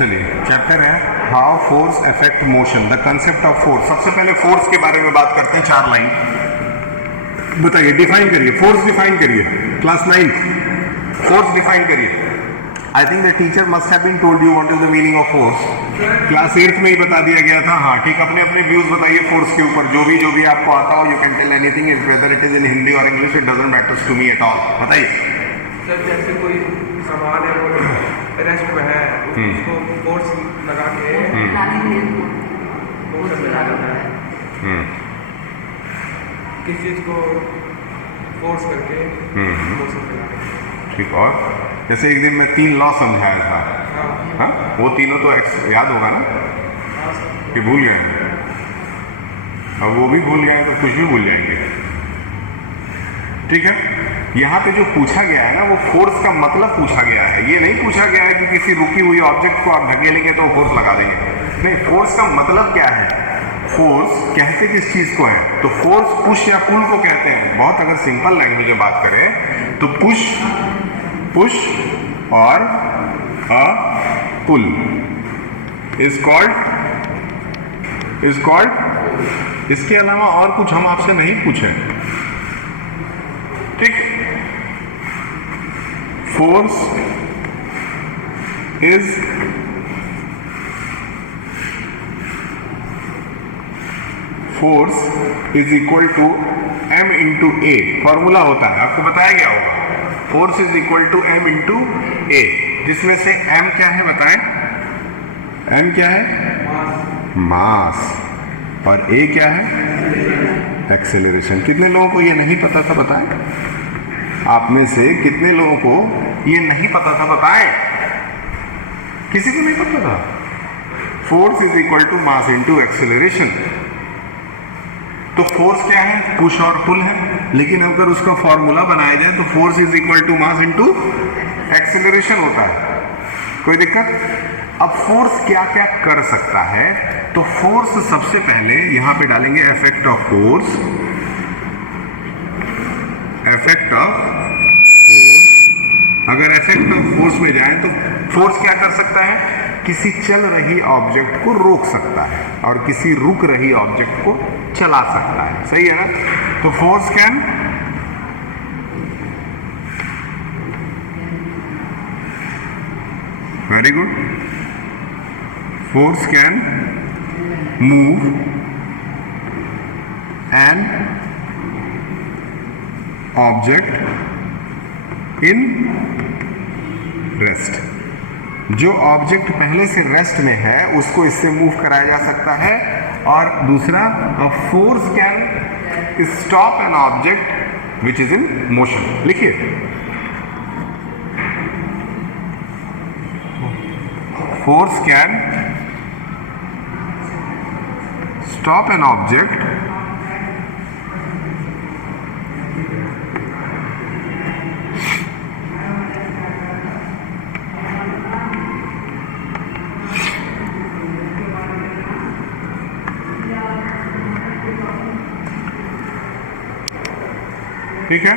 चलिए चैप्टर है how force affect motion, the concept of force. सबसे पहले फोर्स के बारे में बात करते हैं, 4 लाइन बताइए, डिफाइन करिए, फोर्स डिफाइन करिए। क्लास 9 फोर्स डिफाइन करिए। I think the teacher must have been told you what is the meaning of force. Class 8 में ही बता दिया गया था। हाँ ठीक, अपने अपने व्यूज बताइए फोर्स के ऊपर, जो भी आपको आता हो। You can tell anything, whether it is in Hindi और English, it doesn't matters to me at all. बताइए सर, जैसे कोई सामान है वो रेस्ट में है, उसको फोर्स लगा के मोशन में डालना है। किसी चीज को फोर्स करके मोशन में डालना। ठीक, और जैसे एक दिन मैं 3 लॉ समझाया था, हाँ वो तीनों तो याद होगा ना, कि भूल गए हैं? अब वो भी भूल गए तो कुछ भी भूल जाएंगे। ठीक है, यहाँ पे जो पूछा गया है ना, वो फोर्स का मतलब पूछा गया है। ये नहीं पूछा गया है कि किसी रुकी हुई ऑब्जेक्ट को आप धकेलेंगे तो फोर्स लगा देंगे। नहीं, फोर्स का मतलब क्या है, फोर्स कहते किस चीज को है? तो फोर्स पुश या पुल को कहते हैं। बहुत अगर सिंपल लैंग्वेज में बात करें तो पुश और अ पुल इज कॉल्ड। इसके अलावा और कुछ हम आपसे नहीं पूछे। ठीक, force is equal to m into a. Formula होता है, आपको बताया गया होगा। Force is equal to m into a, जिसमें से m क्या है बताएं? m क्या है? मास। और a क्या है? एक्सेलरेशन। कितने लोगों को ये नहीं पता था बताएं? आप में से कितने लोगों को ये नहीं पता था बताएं? किसी को नहीं पता था। Force is equal to mass into acceleration. तो फोर्स क्या है? पुश और पुल है। लेकिन अगर उसका फॉर्मूला बनाया जाए तो force is equal to mass into acceleration होता है। कोई दिक्कत? अब फोर्स क्या क्या कर सकता है? तो फोर्स सबसे पहले यहां पे डालेंगे effect of force. Effect of force, अगर इफेक्ट ऑफ फोर्स में जाए तो फोर्स क्या कर सकता है? किसी चल रही ऑब्जेक्ट को रोक सकता है और किसी रुक रही ऑब्जेक्ट को चला सकता है। सही है ना? तो force can very good, force can move an object in rest. जो ऑब्जेक्ट पहले से रेस्ट में है उसको इससे मूव कराया जा सकता है। और दूसरा, force can stop an object which is in motion. लिखिए, force can stop an object ठीक है।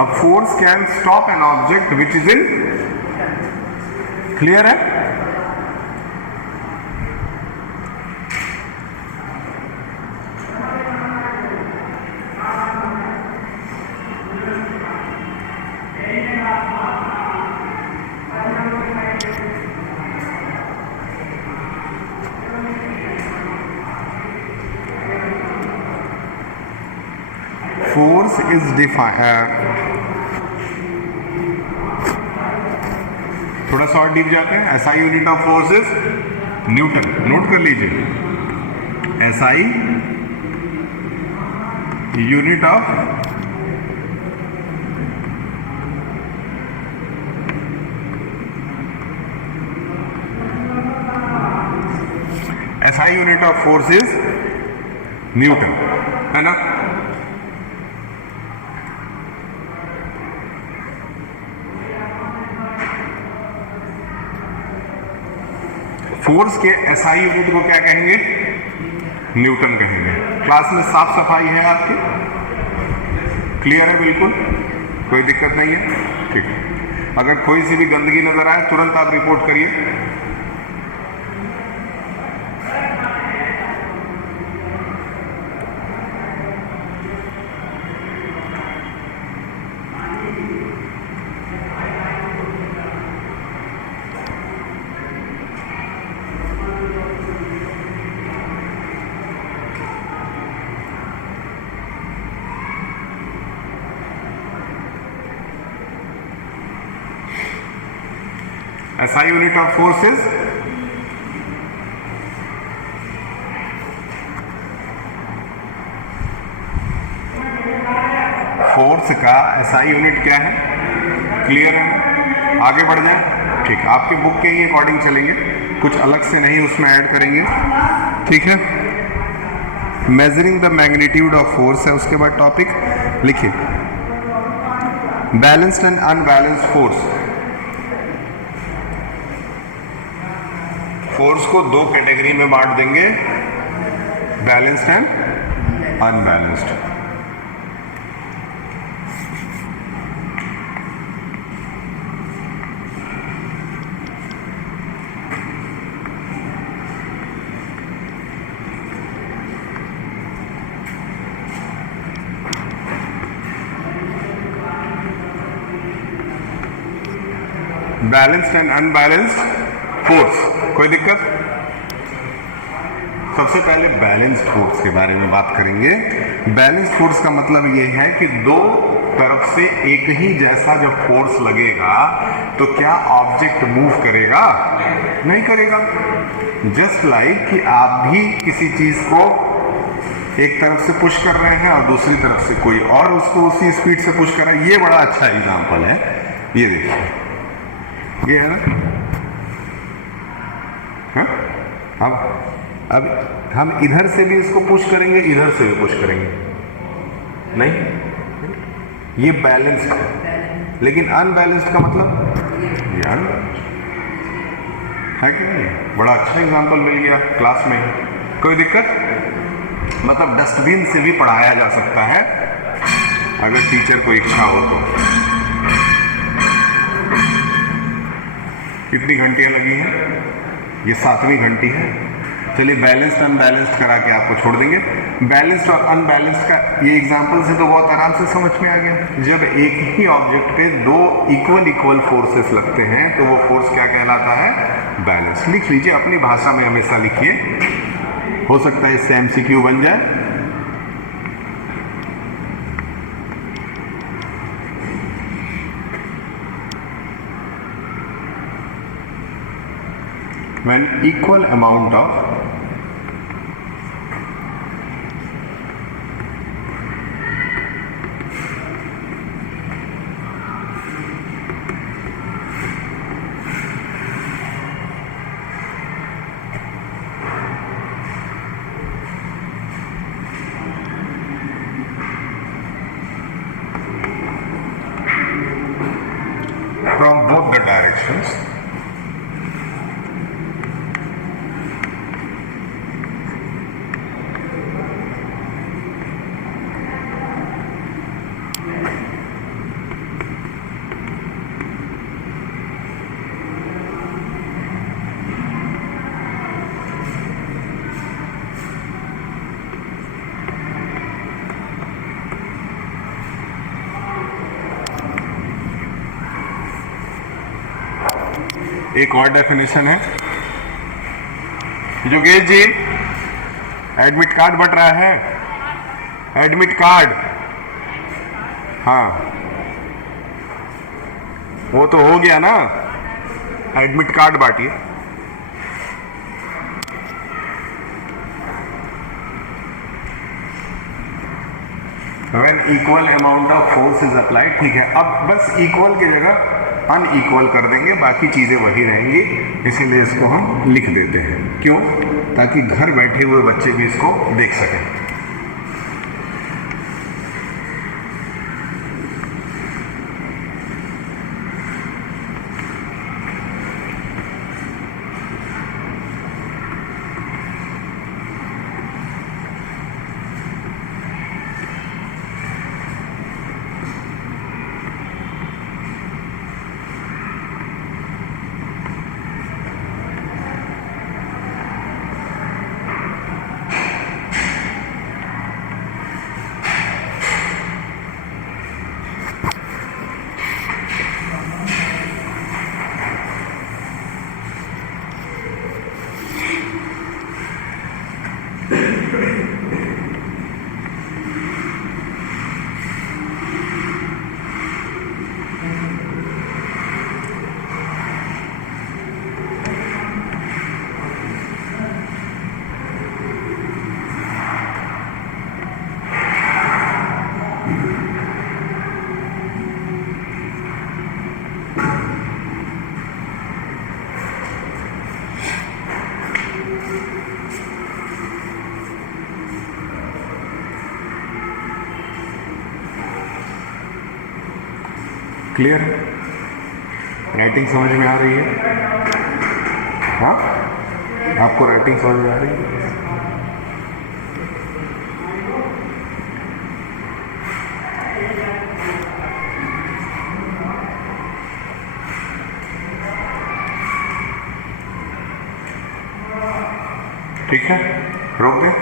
अब force can stop an object which is in, clear है? फोर्स इज थोड़ा सा और डीप जाते हैं। SI unit of force is newton. Note कर लीजिए, SI unit of force is newton, है ना? फोर्स के एसआई यूनिट को क्या कहेंगे? न्यूटन कहेंगे। क्लास में साफ सफाई है आपकी? क्लियर है? बिल्कुल, कोई दिक्कत नहीं है? ठीक है। अगर कोई सी भी गंदगी नजर आए तुरंत आप रिपोर्ट करिए। SI unit of force is force का SI यूनिट क्या है? क्लियर है? आगे बढ़ जाए। ठीक है, आपके बुक के ही अकॉर्डिंग चलेंगे, कुछ अलग से नहीं उसमें ऐड करेंगे। ठीक है, measuring the magnitude of force है उसके बाद टॉपिक। लिखिए balanced and unbalanced force. Force को दो कैटेगरी में बांट देंगे, balanced and unbalanced. Balanced and unbalanced force, कोई दिक्कत? सबसे पहले बैलेंस्ड फोर्स के बारे में बात करेंगे। बैलेंस्ड फोर्स का मतलब ये है कि दो तरफ से एक ही जैसा जब फोर्स लगेगा तो क्या ऑब्जेक्ट मूव करेगा? नहीं करेगा। जस्ट लाइक कि आप भी किसी चीज को एक तरफ से पुश कर रहे हैं और दूसरी तरफ से कोई और उसको उसी स्पीड से पुश कर रहा है। ये बड़ा अच्छा एग्जांपल है, ये देखिए, ये है ना। अब हम इधर से भी इसको पुश करेंगे, इधर से भी पुश करेंगे, नहीं, ये बैलेंस्ड है। लेकिन अनबैलेंस्ड का मतलब ये अनबैलेंस्ड है कि नहीं? बड़ा अच्छा एग्जांपल मिल गया क्लास में, कोई दिक्कत? मतलब डस्टबिन से भी पढ़ाया जा सकता है अगर टीचर को इच्छा हो तो। कितनी घंटियां लगी हैं? ये 7वीं घंटी है। चलिए बैलेंस्ड अनबैलेंस्ड करा के आपको छोड़ देंगे। बैलेंस्ड और अनबैलेंस्ड का ये एग्जांपल से तो बहुत आराम से समझ में आ गया। जब एक ही ऑब्जेक्ट पे दो इक्वल फोर्सेस लगते हैं तो वो फोर्स क्या कहलाता है? बैलेंस। लिख लीजिए, अपनी भाषा में हमेशा लिखिए, हो सकता है इससे MCQ बन जाए। When equal amount of from both the directions एक और डेफिनेशन है। Yogesh ji, admit card but रहा है, एडमिट कार्ड, हाँ वो तो हो गया ना, एडमिट कार्ड बांटिए। When equal amount of force is applied, ठीक है, अब बस इक्वल की जगह अनइक्वल कर देंगे, बाकी चीजें वही रहेंगी, इसीलिए इसको हम लिख देते हैं। क्यों? ताकि घर बैठे हुए बच्चे भी इसको देख सकें। क्लियर है? राइटिंग समझ में आ रही है? हाँ, आपको राइटिंग समझ में आ रही है? ठीक है, रोक दें,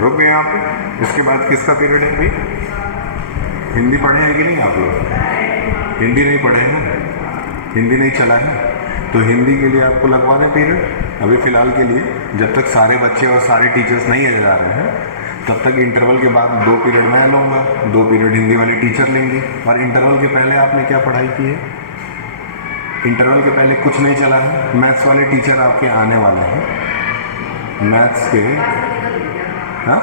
रोक दें यहाँ पे। इसके बाद किसका पीरियड है अभी? हिंदी पढ़े हैं कि नहीं आप लोग? हिंदी नहीं पढ़े हैं, हिंदी नहीं चला है, तो हिंदी के लिए आपको लगवा दें पीरियड अभी फ़िलहाल के लिए। जब तक सारे बच्चे और सारे टीचर्स नहीं आ जा रहे हैं तब तक इंटरवल के बाद 2 पीरियड मैं लूँगा, 2 पीरियड हिंदी वाली टीचर लेंगी। और इंटरवल के पहले आपने क्या पढ़ाई की है? इंटरवल के पहले कुछ नहीं चला है। मैथ्स वाले टीचर आपके आने वाले हैं, मैथ्स के। हाँ,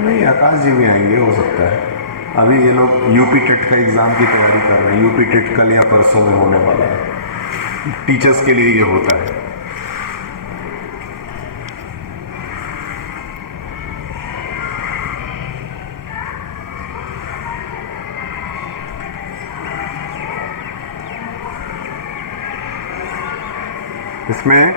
नहीं, आकाश जी भी आएंगे, हो सकता है। अभी ये लोग यूपी टेट का एग्ज़ाम की तैयारी कर रहे हैं। यूपी टेट कल या परसों में होने वाला है। टीचर्स के लिए ये होता है। इसमें